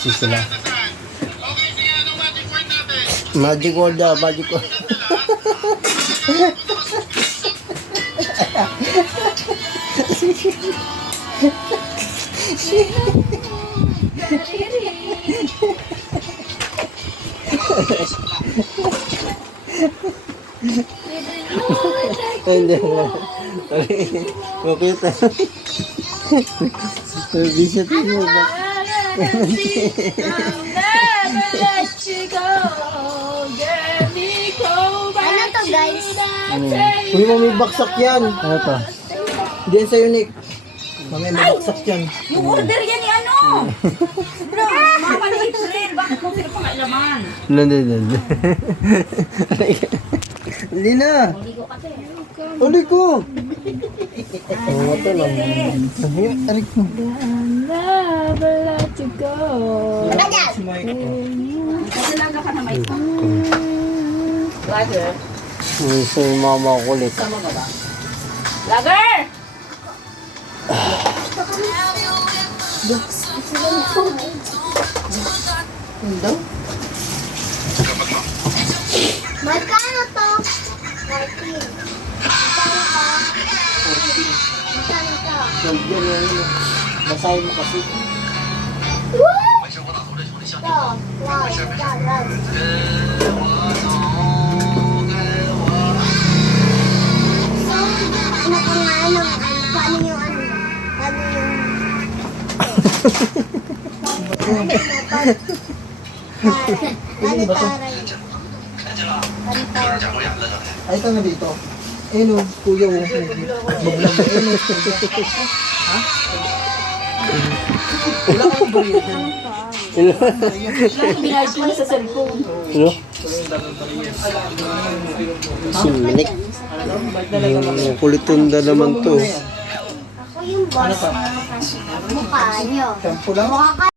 busy sila. Magic word daw, magic word. Hindi. Makita. Bisa tayo ba? Ano to, guys? Uy, may baksak yan. Ano to? Diyan sa'yo, Nick. May baksak yan. Yung order yan ni ano? Bro, mama ni April, bakit mo pinapangalaman? Hindi. Hindi na. Uli ko. Oo, ito lang. Arik ko. Kasi lang ka na may Lager? Sa mama ko ulit. Sama ba ba? Lager! Hindi. Magkano to? 14. Magkano to? Nandiyan yan. Basahin mo kasi. To. Wow. So, ano ko nga ano? Paano yung ano? Paano yung... Paano taray? Ay, ito nga dito. Ayun o, kuya o. Maglag. Ayun o. Ha? Wala kang bayad yan. Binayad ko na sa cellphone. Ano? Simanik. Kulitunda naman to. Ako yung boss. Mukha nyo. Sampo lang. Mukha